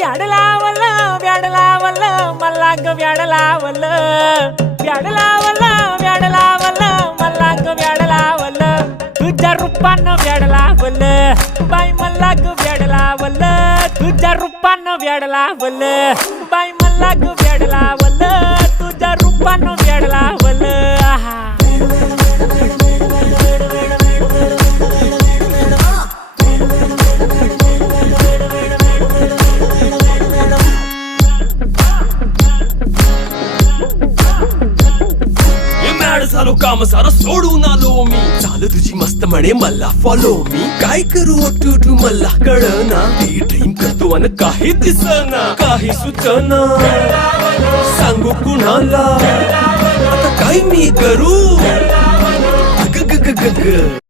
व्याड लावलं व्याड लावलं मला ग व्याड लावलं व्याड लावलं व्याड लावलं मला ग व्याड लावलं तुझ्या रूपानं व्याड लावलं बाई मला ग व्याड लावलं तुझ्या रूपानं व्याड लावलं बाई मला ग व्याड लावलं तुझ्या रूपानं व्याड लावलं आहा झालो काम सारं सोडून आलो मी चाल तुझी मस्त म्हणे मला फॉलो मी काय करू टू मला कळना ती ड्रीम करतो आणि काही दिसना काही सुचना सांगू कुणाला आता काय मी करू ग ग ग ग ग